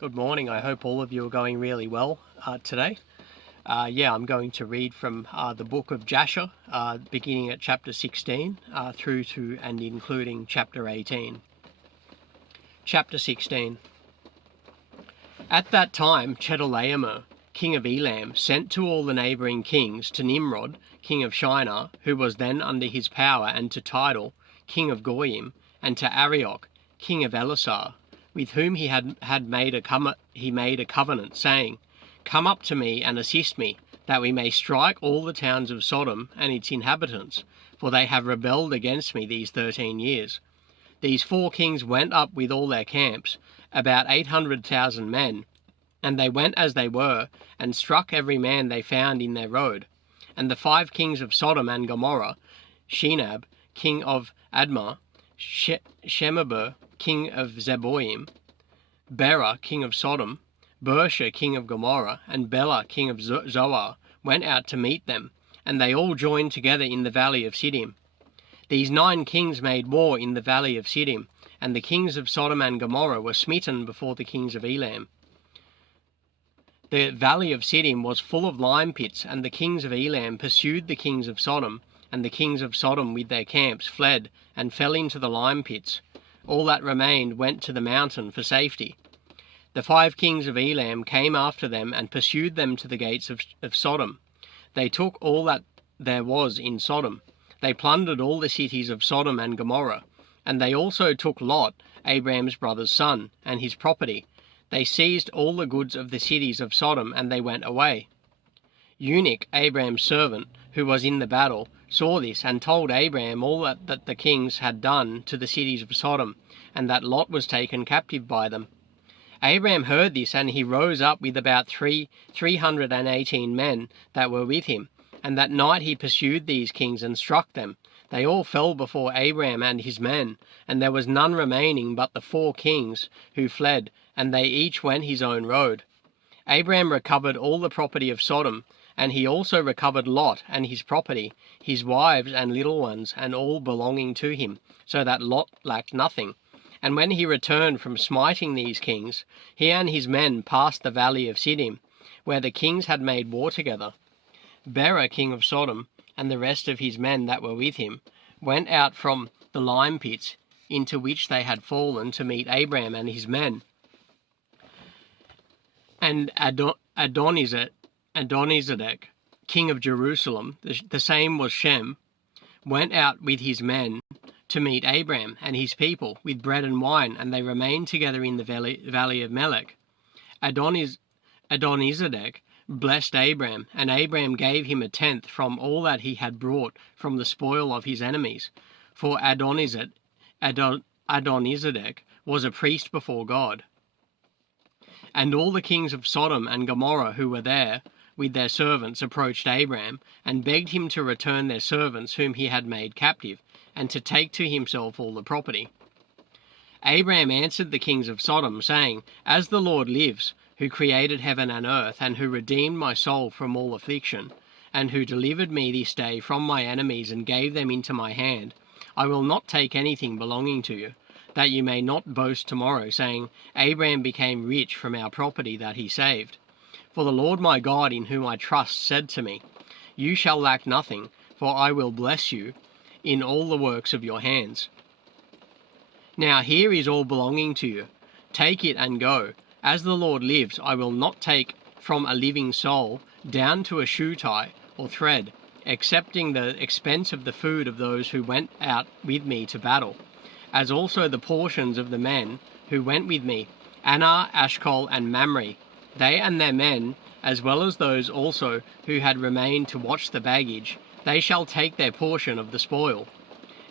Good morning. I hope all of you are going really well today. I'm going to read from the book of Jasher, beginning at chapter 16 through to and including chapter 18. Chapter 16. At that time, Chedorlaomer, king of Elam, sent to all the neighbouring kings, to Nimrod, king of Shinar, who was then under his power, and to Tidal, king of Goyim, and to Arioch, king of Elasar, with whom he made a covenant, saying, Come up to me and assist me, that we may strike all the towns of Sodom and its inhabitants, for they have rebelled against me these 13 years. These 4 kings went up with all their camps, about 800,000 men, and they went as they were, and struck every man they found in their road. And the 5 kings of Sodom and Gomorrah, Shinab, king of Admah, Shemeber, king of Zeboim, Bera, king of Sodom, Bersha, king of Gomorrah, and Bela, king of Zoar, went out to meet them, and they all joined together in the valley of Siddim. These 9 kings made war in the valley of Siddim, and the kings of Sodom and Gomorrah were smitten before the kings of Elam. The valley of Siddim was full of lime pits, and the kings of Elam pursued the kings of Sodom, and the kings of Sodom with their camps fled and fell into the lime pits. All that remained went to the mountain for safety. The 5 kings of Elam came after them and pursued them to the gates of Sodom. They took all that there was in Sodom. They plundered all the cities of Sodom and Gomorrah, and they also took Lot, Abraham's brother's son, and his property. They seized all the goods of the cities of Sodom, and they went away. Eunuch, Abraham's servant, who was in the battle, saw this, and told Abraham all that the kings had done to the cities of Sodom, and that Lot was taken captive by them. Abraham heard this, and he rose up with about 318 men that were with him, and that night he pursued these kings and struck them. They all fell before Abraham and his men, and there was none remaining but the 4 kings who fled, and they each went his own road. Abraham recovered all the property of Sodom, and he also recovered Lot and his property, his wives and little ones, and all belonging to him, so that Lot lacked nothing. And when he returned from smiting these kings, he and his men passed the valley of Siddim, where the kings had made war together. Bera, king of Sodom, and the rest of his men that were with him, went out from the lime pits into which they had fallen to meet Abraham and his men. And Adonizedek, king of Jerusalem, the same was Shem, went out with his men to meet Abraham and his people with bread and wine, and they remained together in the valley of Melech. Adonizedek blessed Abraham, and Abraham gave him 1/10 from all that he had brought from the spoil of his enemies. For Adonizedek was a priest before God. And all the kings of Sodom and Gomorrah who were there with their servants approached Abraham, and begged him to return their servants whom he had made captive, and to take to himself all the property. Abraham answered the kings of Sodom, saying, As the Lord lives, who created heaven and earth, and who redeemed my soul from all affliction, and who delivered me this day from my enemies and gave them into my hand, I will not take anything belonging to you, that you may not boast tomorrow, saying, Abraham became rich from our property that he saved. For the Lord my God, in whom I trust, said to me, You shall lack nothing, for I will bless you in all the works of your hands. Now here is all belonging to you. Take it and go. As the Lord lives, I will not take from a living soul down to a shoe tie or thread, excepting the expense of the food of those who went out with me to battle, as also the portions of the men who went with me, Anah, Ashkol, and Mamre, they and their men, as well as those also who had remained to watch the baggage. They shall take their portion of the spoil.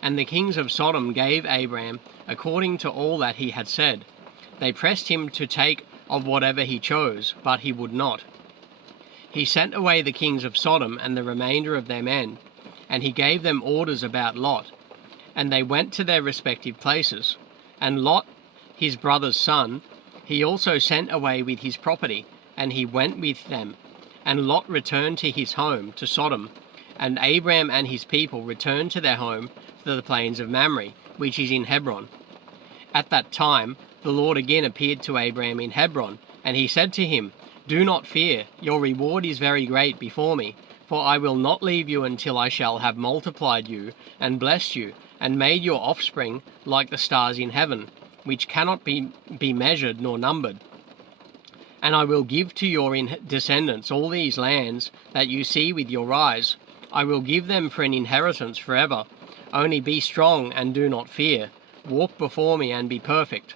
And the kings of Sodom gave Abraham according to all that he had said. They pressed him to take of whatever he chose, but he would not. He sent away the kings of Sodom and the remainder of their men, and he gave them orders about Lot, and they went to their respective places. And Lot, his brother's son, he also sent away with his property, and he went with them. And Lot returned to his home, to Sodom, and Abraham and his people returned to their home to the plains of Mamre, which is in Hebron. At that time, the Lord again appeared to Abraham in Hebron, and he said to him, "Do not fear, your reward is very great before me, for I will not leave you until I shall have multiplied you, and blessed you, and made your offspring like the stars in heaven, which cannot be measured nor numbered. And I will give to your descendants all these lands that you see with your eyes. I will give them for an inheritance forever. Only be strong and do not fear. Walk before me and be perfect."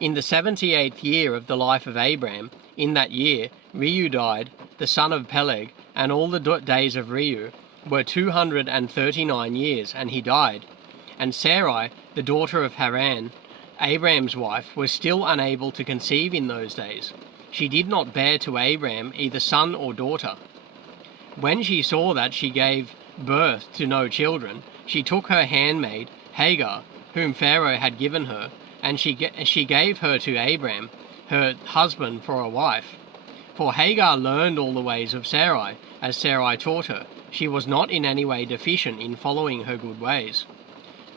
In the 78th year of the life of Abraham, in that year, Reu died, the son of Peleg, and all the days of Reu were 239 years, and he died. And Sarai, the daughter of Haran, Abraham's wife, was still unable to conceive in those days. She did not bear to Abraham either son or daughter. When she saw that she gave birth to no children, she took her handmaid, Hagar, whom Pharaoh had given her, and she gave her to Abraham, her husband, for a wife. For Hagar learned all the ways of Sarai, as Sarai taught her. She was not in any way deficient in following her good ways.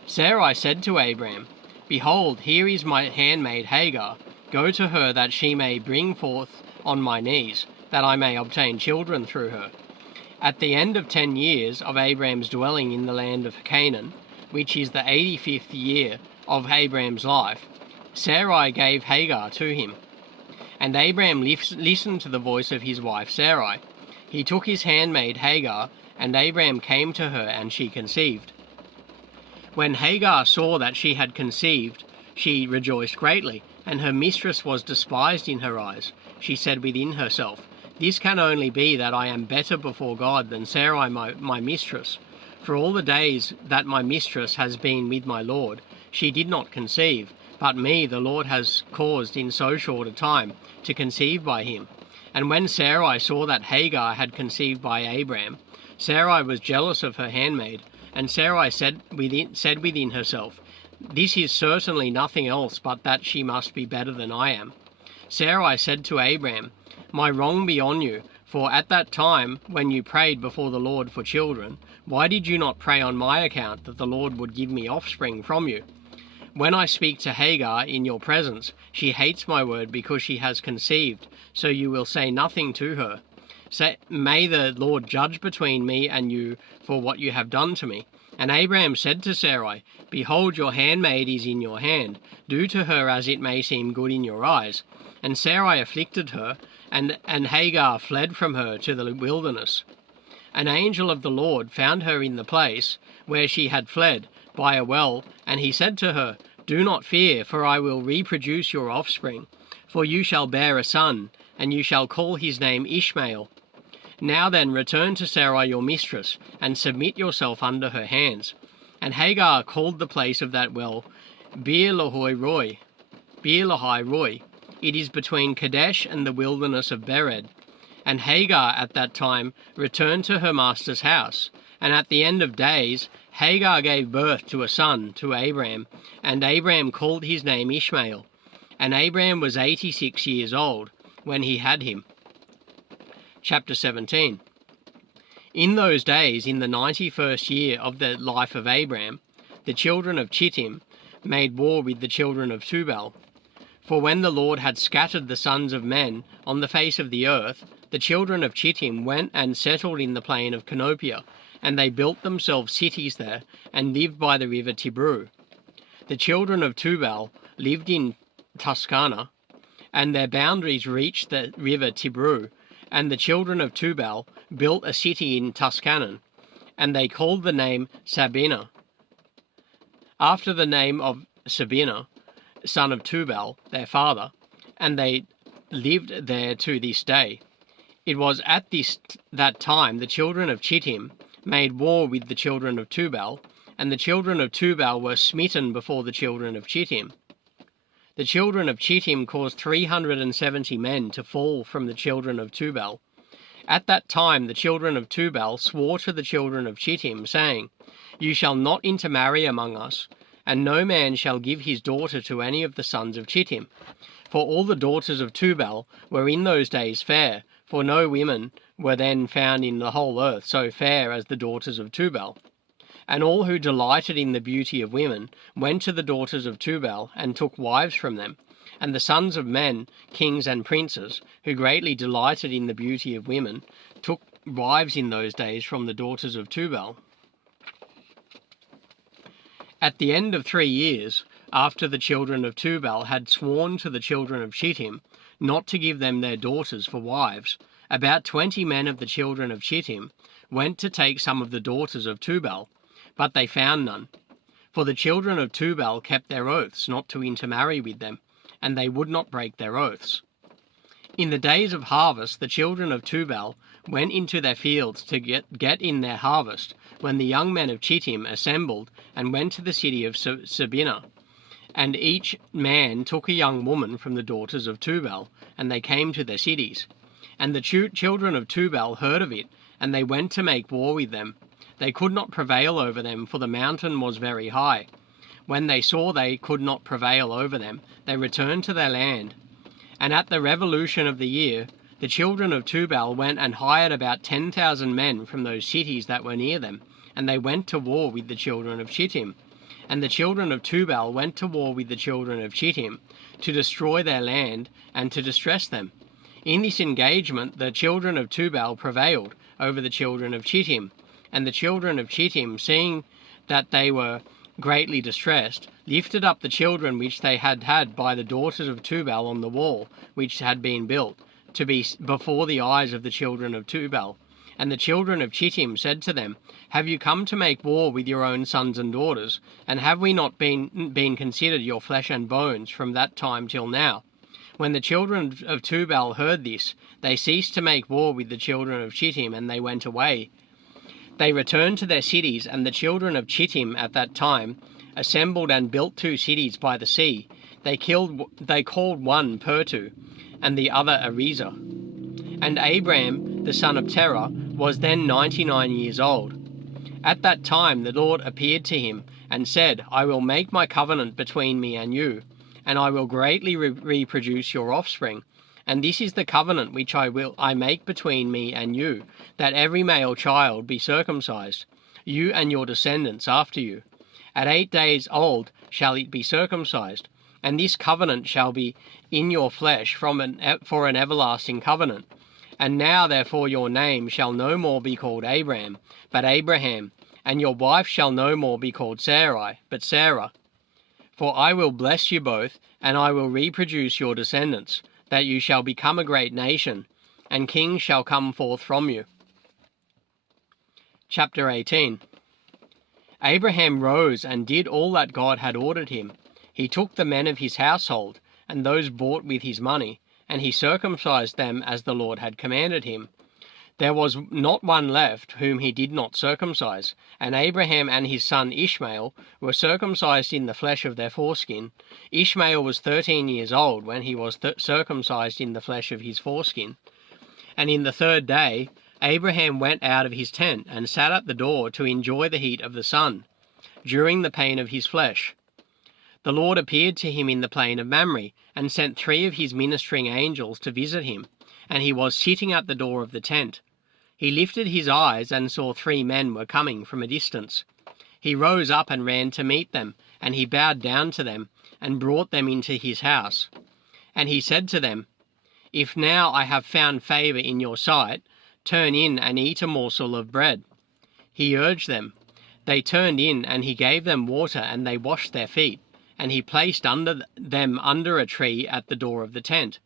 Sarai said to Abraham, "Behold, here is my handmaid Hagar. Go to her that she may bring forth on my knees, that I may obtain children through her." At the end of 10 years of Abraham's dwelling in the land of Canaan, which is the 85th year of Abraham's life, Sarai gave Hagar to him. And Abraham listened to the voice of his wife Sarai. He took his handmaid Hagar, and Abraham came to her, and she conceived. When Hagar saw that she had conceived, she rejoiced greatly, and her mistress was despised in her eyes. She said within herself, "This can only be that I am better before God than Sarai my mistress. For all the days that my mistress has been with my Lord, she did not conceive, but me the Lord has caused in so short a time to conceive by him." And when Sarai saw that Hagar had conceived by Abraham, Sarai was jealous of her handmaid, and Sarai said within herself, "This is certainly nothing else but that she must be better than I am." Sarai said to Abraham, "My wrong be on you, for at that time when you prayed before the Lord for children, why did you not pray on my account that the Lord would give me offspring from you? When I speak to Hagar in your presence, she hates my word because she has conceived, so you will say nothing to her. May the Lord judge between me and you for what you have done to me." And Abraham said to Sarai, "Behold, your handmaid is in your hand. Do to her as it may seem good in your eyes." And Sarai afflicted her, and Hagar fled from her to the wilderness. An angel of the Lord found her in the place where she had fled, by a well, and he said to her, "Do not fear, for I will reproduce your offspring. For you shall bear a son, and you shall call his name Ishmael. Now then, return to Sarai your mistress, and submit yourself under her hands." And Hagar called the place of that well Beer-lahai-roi. It is between Kadesh and the wilderness of Bered. And Hagar at that time returned to her master's house. And at the end of days, Hagar gave birth to a son to Abraham, and Abraham called his name Ishmael. And Abraham was 86 years old when he had him. Chapter 17. In those days, in the 91st year of the life of Abraham, the children of Chittim made war with the children of Tubal. For when the Lord had scattered the sons of men on the face of the earth, the children of Chittim went and settled in the plain of Canopia, and they built themselves cities there, and lived by the river Tibru. The children of Tubal lived in Tuscana, and their boundaries reached the river Tibru, and the children of Tubal built a city in Tuscanan, and they called the name Sabina, after the name of Sabina, son of Tubal, their father, and they lived there to this day. It was at that time the children of Chittim made war with the children of Tubal, and the children of Tubal were smitten before the children of Chittim. The children of Chittim caused 370 men to fall from the children of Tubal. At that time the children of Tubal swore to the children of Chittim, saying, "You shall not intermarry among us, and no man shall give his daughter to any of the sons of Chittim." For all the daughters of Tubal were in those days fair, for no women were then found in the whole earth so fair as the daughters of Tubal. And all who delighted in the beauty of women went to the daughters of Tubal and took wives from them. And the sons of men, kings and princes, who greatly delighted in the beauty of women, took wives in those days from the daughters of Tubal. At the end of 3 years, after the children of Tubal had sworn to the children of Shittim not to give them their daughters for wives, about 20 men of the children of Shittim went to take some of the daughters of Tubal, but they found none. For the children of Tubal kept their oaths not to intermarry with them, and they would not break their oaths. In the days of harvest the children of Tubal went into their fields to get in their harvest, when the young men of Chittim assembled and went to the city of Sabinah. And each man took a young woman from the daughters of Tubal, and they came to their cities. And the children of Tubal heard of it, and they went to make war with them. They could not prevail over them, for the mountain was very high. When they saw they could not prevail over them, they returned to their land. And at the revolution of the year, the children of Tubal went and hired about 10,000 men from those cities that were near them, and they went to war with the children of Shittim. And the children of Tubal went to war with the children of Shittim, to destroy their land and to distress them. In this engagement the children of Tubal prevailed over the children of Shittim, and the children of Shittim, seeing that they were greatly distressed, lifted up the children which they had had by the daughters of Tubal on the wall which had been built, to be before the eyes of the children of Tubal. And the children of Shittim said to them, Have you come to make war with your own sons and daughters? And have we not been considered your flesh and bones from that time till now? When the children of Tubal heard this, they ceased to make war with the children of Shittim, and they went away. They returned to their cities, and the children of Shittim at that time assembled and built 2 cities by the sea. They called one Pertu, and the other Ariza. And Abram, the son of Terah, was then 99 years old. At that time the Lord appeared to him, and said, I will make my covenant between me and you, and I will greatly reproduce your offspring. And this is the covenant which I make between me and you, that every male child be circumcised, you and your descendants after you. At 8 days old shall it be circumcised, and this covenant shall be in your flesh for an everlasting covenant. And now therefore your name shall no more be called Abram, but Abraham, and your wife shall no more be called Sarai, but Sarah. For I will bless you both, and I will reproduce your descendants, that you shall become a great nation, and kings shall come forth from you. Chapter 18. Abraham rose and did all that God had ordered him. He took the men of his household, and those bought with his money, and he circumcised them as the Lord had commanded him. There was not one left whom he did not circumcise, and Abraham and his son Ishmael were circumcised in the flesh of their foreskin. Ishmael was 13 years old when he was circumcised in the flesh of his foreskin. And in the 3rd day Abraham went out of his tent and sat at the door to enjoy the heat of the sun, during the pain of his flesh. The Lord appeared to him in the plain of Mamre, and sent 3 of his ministering angels to visit him, and he was sitting at the door of the tent. He lifted his eyes and saw 3 men were coming from a distance. He rose up and ran to meet them, and he bowed down to them, and brought them into his house. And he said to them, If now I have found favour in your sight, turn in and eat a morsel of bread. He urged them. They turned in, and he gave them water, and they washed their feet. And he placed them under a tree at the door of the tent.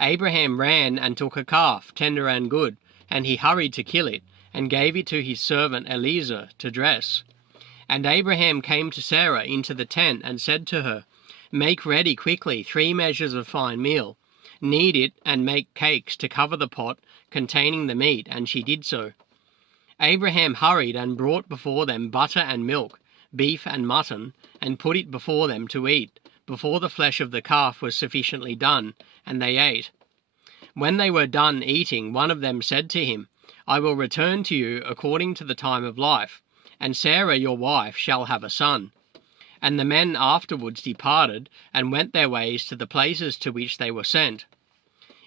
Abraham ran and took a calf, tender and good, and he hurried to kill it, and gave it to his servant Eliezer to dress. And Abraham came to Sarah into the tent, and said to her, Make ready quickly 3 measures of fine meal. Knead it, and make cakes to cover the pot containing the meat, and she did so. Abraham hurried and brought before them butter and milk, beef and mutton, and put it before them to eat, before the flesh of the calf was sufficiently done, and they ate. When they were done eating, one of them said to him, I will return to you according to the time of life, and Sarah your wife shall have a son. And the men afterwards departed, and went their ways to the places to which they were sent.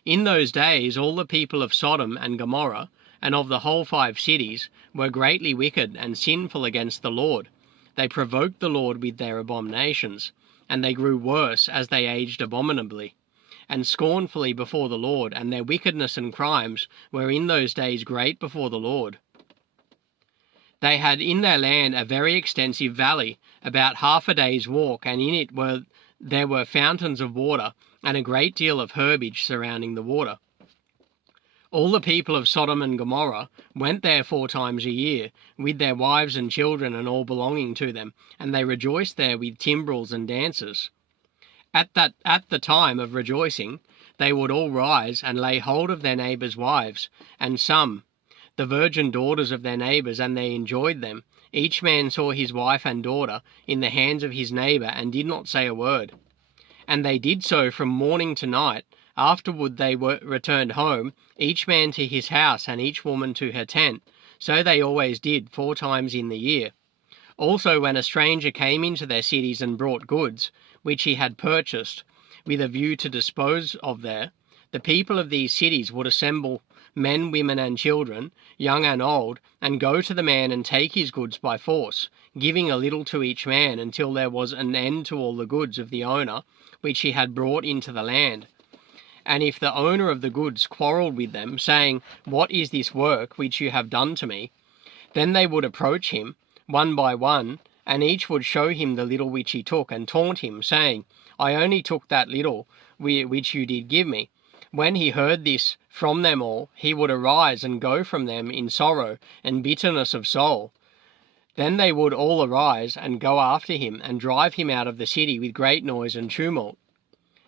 In those days all the people of Sodom and Gomorrah, and of the whole 5 cities, were greatly wicked and sinful against the Lord. They provoked the Lord with their abominations, and they grew worse as they aged abominably and scornfully before the Lord, and their wickedness and crimes were in those days great before the Lord. They had in their land a very extensive valley, about half a day's walk, and in it there were fountains of water, and a great deal of herbage surrounding the water. All the people of Sodom and Gomorrah went there 4 times a year, with their wives and children and all belonging to them, and they rejoiced there with timbrels and dances. At the time of rejoicing, they would all rise and lay hold of their neighbours' wives, and some, the virgin daughters of their neighbours, and they enjoyed them. Each man saw his wife and daughter in the hands of his neighbour, and did not say a word. And they did so from morning to night. Afterward they returned home, each man to his house, and each woman to her tent. So they always did 4 times in the year. Also when a stranger came into their cities and brought goods, which he had purchased, with a view to dispose of there, the people of these cities would assemble men, women, and children, young and old, and go to the man and take his goods by force, giving a little to each man until there was an end to all the goods of the owner, which he had brought into the land. And if the owner of the goods quarrelled with them, saying, "What is this work which you have done to me?" then they would approach him, one by one, and each would show him the little which he took, and taunt him, saying, "I only took that little which you did give me." When he heard this from them all, he would arise and go from them in sorrow and bitterness of soul. Then they would all arise and go after him, and drive him out of the city with great noise and tumult.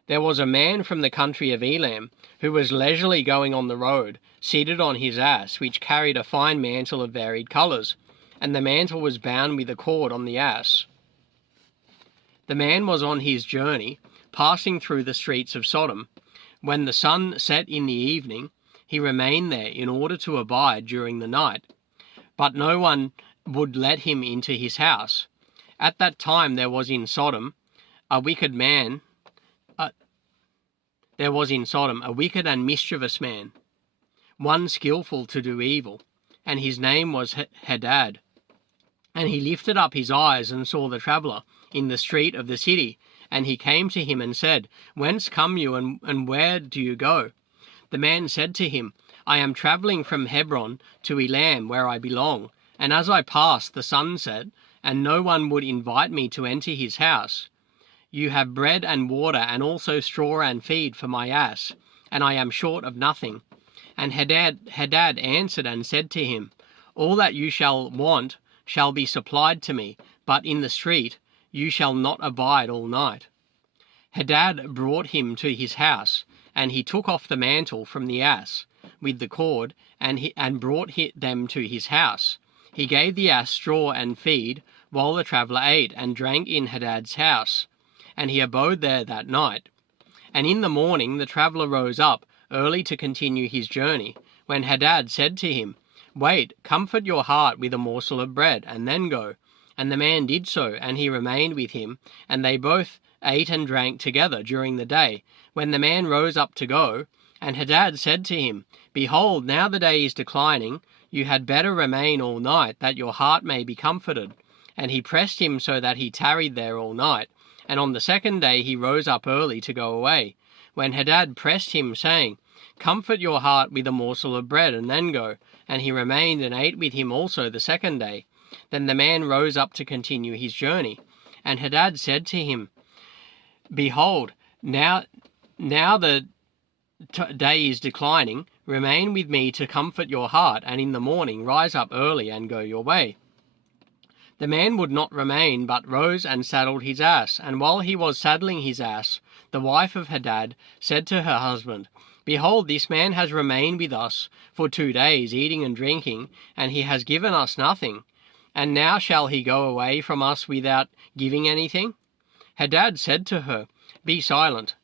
There was a man from the country of Elam, who was leisurely going on the road, seated on his ass, which carried a fine mantle of varied colours, and the mantle was bound with a cord on the ass. The man was on his journey, passing through the streets of Sodom. When the sun set in the evening, he remained there in order to abide during the night, but no one would let him into his house. At that time there was in Sodom a wicked and mischievous man, one skillful to do evil, and his name was Hadad. And he lifted up his eyes and saw the traveller in the street of the city, and he came to him and said, "Whence come you, and where do you go?" The man said to him, "I am travelling from Hebron to Elam, where I belong, and as I passed the sun set, and no one would invite me to enter his house. You have bread and water, and also straw and feed for my ass, and I am short of nothing." And Hadad answered and said to him, "All that you shall want shall be supplied to me, but in the street you shall not abide all night." Hadad brought him to his house, and he took off the mantle from the ass with the cord, and brought them to his house. He gave the ass straw and feed, while the traveller ate and drank in Hadad's house, and he abode there that night. And in the morning the traveller rose up early to continue his journey, when Hadad said to him, "Wait, comfort your heart with a morsel of bread, and then go." And the man did so, and he remained with him, and they both ate and drank together during the day. When the man rose up to go, and Hadad said to him, "Behold, now the day is declining, you had better remain all night, that your heart may be comforted." And he pressed him so that he tarried there all night. And on the second day he rose up early to go away, when Hadad pressed him, saying, "Comfort your heart with a morsel of bread, and then go." And he remained and ate with him also the second day. Then the man rose up to continue his journey. And Hadad said to him, "Behold, now the day is declining. Remain with me to comfort your heart, and in the morning rise up early and go your way." The man would not remain, but rose and saddled his ass. And while he was saddling his ass, the wife of Hadad said to her husband, "Behold, this man has remained with us for 2 days, eating and drinking, and he has given us nothing. And now shall he go away from us without giving anything?" Hadad said to her, "Be silent."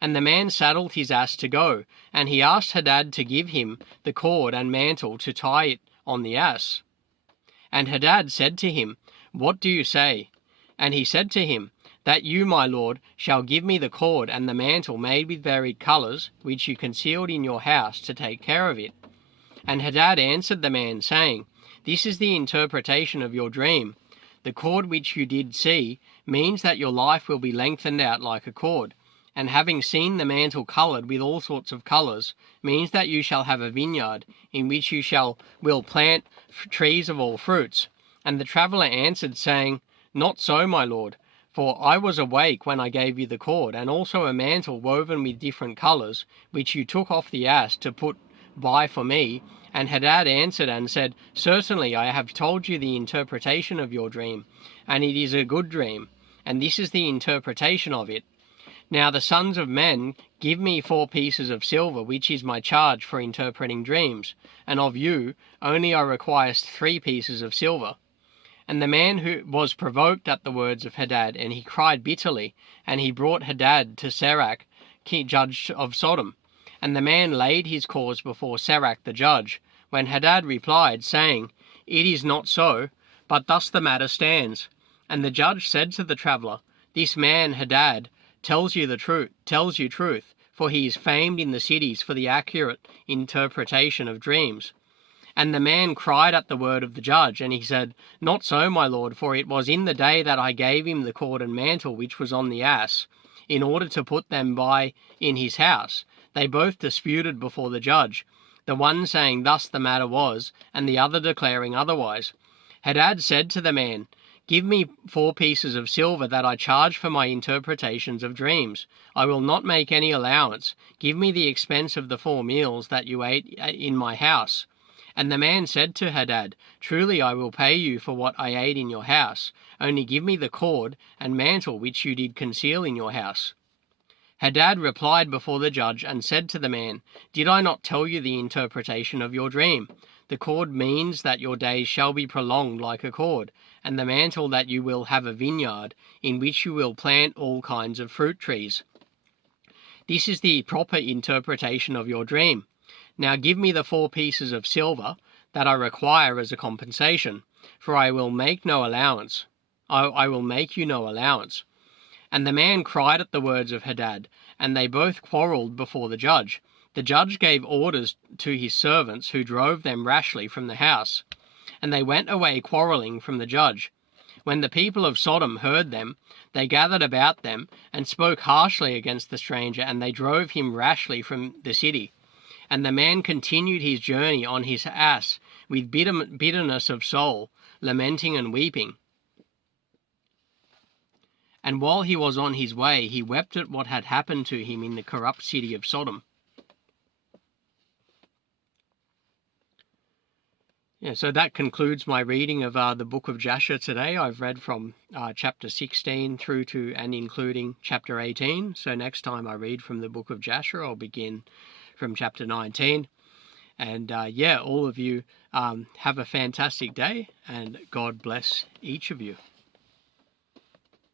And the man saddled his ass to go, and he asked Hadad to give him the cord and mantle to tie it on the ass. And Hadad said to him, "What do you say?" And he said to him, "That you, my lord, shall give me the cord and the mantle made with varied colours, which you concealed in your house to take care of it." And Hadad answered the man, saying, This is the interpretation of your dream. The cord which you did see means that your life will be lengthened out like a cord. And having seen the mantle coloured with all sorts of colours means that you shall have a vineyard, in which you will plant trees of all fruits. And the traveller answered, saying, Not so, my lord, for I was awake when I gave you the cord, and also a mantle woven with different colours, which you took off the ass to put by for me. And Hadad answered and said, Certainly I have told you the interpretation of your dream, and it is a good dream, and this is the interpretation of it. Now the sons of men give me 4 pieces of silver, which is my charge for interpreting dreams, and of you only I require 3 pieces of silver. And the man who was provoked at the words of Hadad, and he cried bitterly, and he brought Hadad to Serach, judge of Sodom. And the man laid his cause before Serach the judge, when Hadad replied, saying, It is not so, but thus the matter stands. And the judge said to the traveller, This man Hadad tells you truth, for he is famed in the cities for the accurate interpretation of dreams. And the man cried at the word of the judge, and he said, Not so, my lord, for it was in the day that I gave him the cord and mantle which was on the ass, in order to put them by in his house. They both disputed before the judge, the one saying thus the matter was, and the other declaring otherwise. Hadad said to the man, Give me 4 pieces of silver that I charge for my interpretations of dreams. I will not make any allowance. Give me the expense of the 4 meals that you ate in my house. And the man said to Hadad, Truly I will pay you for what I ate in your house. Only give me the cord and mantle which you did conceal in your house. Hadad replied before the judge and said to the man, Did I not tell you the interpretation of your dream? The cord means that your days shall be prolonged like a cord, and the mantle that you will have a vineyard, in which you will plant all kinds of fruit trees. This is the proper interpretation of your dream. Now give me the 4 pieces of silver that I require as a compensation, for I will make no allowance. I will make you no allowance. And the man cried at the words of Hadad, and they both quarrelled before the judge. The judge gave orders to his servants, who drove them rashly from the house, and they went away quarrelling from the judge. When the people of Sodom heard them, they gathered about them and spoke harshly against the stranger, and they drove him rashly from the city. And the man continued his journey on his ass with bitterness of soul, lamenting and weeping. And while he was on his way, he wept at what had happened to him in the corrupt city of Sodom. Yeah, so that concludes my reading of the book of Jasher today. I've read from chapter 16 through to and including chapter 18. So next time I read from the book of Jasher, I'll begin from chapter 19. And all of you have a fantastic day, and God bless each of you.